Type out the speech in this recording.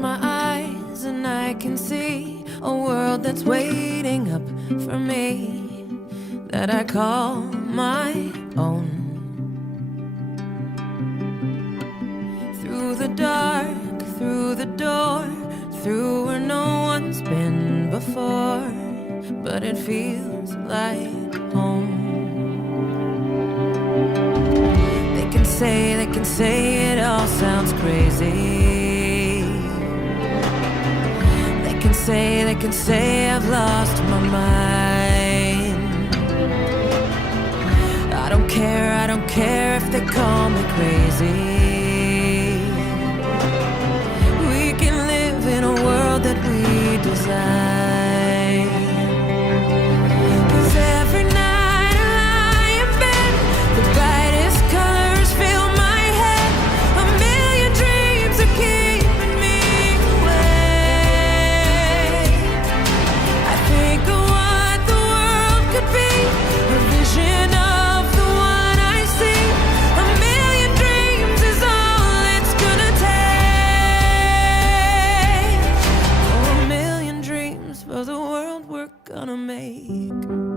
my eyes and I can see a world that's waiting up for me, that I call my own. Through the dark, through the door, through where no one's been before, but it feels like home. They can say it all sounds crazy. They can say I've lost my mind. I don't care if they call me crazy. We can live in a world that we design. 'Cause every night I lie in bed, the brightest colors fill my head. A million dreams are keeping me awake. I think of what the world could be, a vision of the one I see. A million dreams is all it's gonna take. Oh, a million dreams for the world we're gonna make.